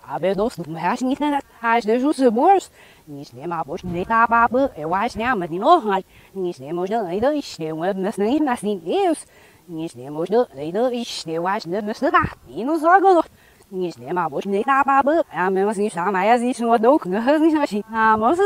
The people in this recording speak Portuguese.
Aber das du hast nicht hast du so bors. Nicht mehr bosch nicht aber eu acho que mas de novo, nicht mehr mojo ainda esteu, mas nem assim Deus. Nicht mehr mojo ainda esteu, acho que mas tá. E não só agora. Nicht mehr bosch nicht aber, mas assim chama assim, não dou, não assim. Ah, mas